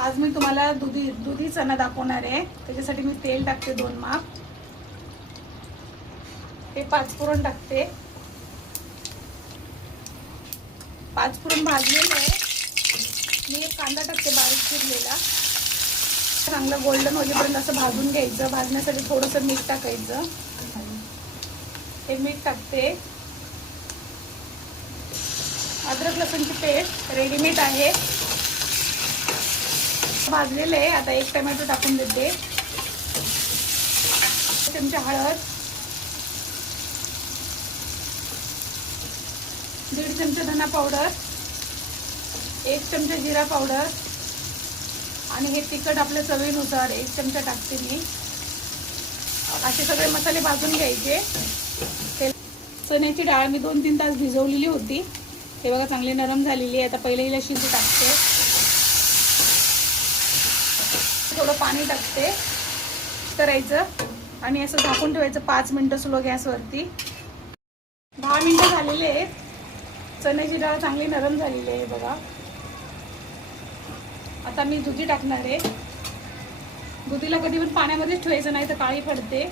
आज मी तुम्हाला दुधी चणा दाखवणार आहे। त्याच्यासाठी मी तेल टाकते 2 माप, हे 5 पुरण टाकते। 5 पुरण भाजलेलं आहे। मी एक कांदा टाकते बारीक चिरलेला, चांगलं गोल्डन होईपर्यंत असं भाजून घ्यायचं। भाजण्यासाठी थोडंसं मीठ टाकायचं, हे मीठ टाकते। अद्रक लसूणची पेस्ट रेडीमेड आहे, भाजलेलं आहे। आता 1 टोमॅटो टाकून देते, चमचा हळद, 1.5 चमचा धना पावडर, 1 चमचा जिरा पावडर आणि हे तिखट आपल्या चवीनुसार 1 चमचा टाकते मी। असे सगळे मसाले भाजून घ्यायचे। चण्याची डाळ मी 2-3 तास भिजवलेली होती, हे बघा चांगली नरम झालेली आहे। आता पहिले हिला शिजू टाकते, थोडं पाणी टाकते, करायचं आणि असं झाकून ठेवायचं 5 मिनिटं स्लो गॅसवरती। 10 मिनिटं झालेले आहेत, चण्याची डाळ चांगली नरम झालेली आहे बघा। आता मी दुधी टाकणार आहे। दुधीला कधी पण पाण्यामध्येच ठेवायचं, नाही तर काळी पडते।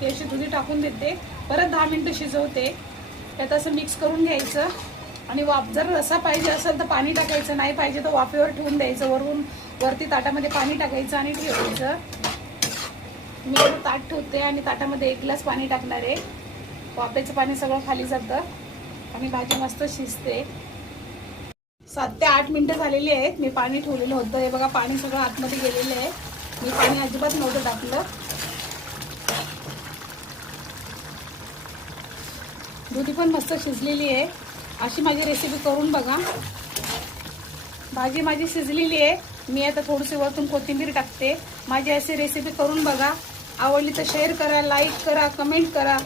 हे अशी दुधी टाकून देते, परत 10 मिनिटं शिजवते। त्यात असं मिक्स करून घ्यायचं आणि जर रसा पाहिजे असेल तर पाणी टाकायचं, नाही पाहिजे तर वाफेवर ठेवून द्यायचं। वरती ताटामध्ये पाणी टाकायचं आणि ठेवायचं। मी ताट ठेवते आणि ताटामध्ये 1 ग्लास पाणी टाकणार आहे। वाफेचं पाणी सगळं खाली जातं आणि भाजी मस्त शिजते। 7 ते 8 मिनिटं झालेली आहेत, मी पाणी ठेवलेलं होतं। हे बघा पाणी सगळं आतमध्ये गेलेलं आहे, मी पाणी अजिबात नव्हतं टाकलं। दुधी पण मस्त शिजलेली आहे, अशी माझी रेसिपी करून बघा। भाजी माझी शिजलेली आहे, मी आता थोडीशी वरतून कोथिंबीर टाकते। माझी अशी रेसिपी करून बघा, आवडली तर शेअर करा, लाईक करा, कमेंट करा।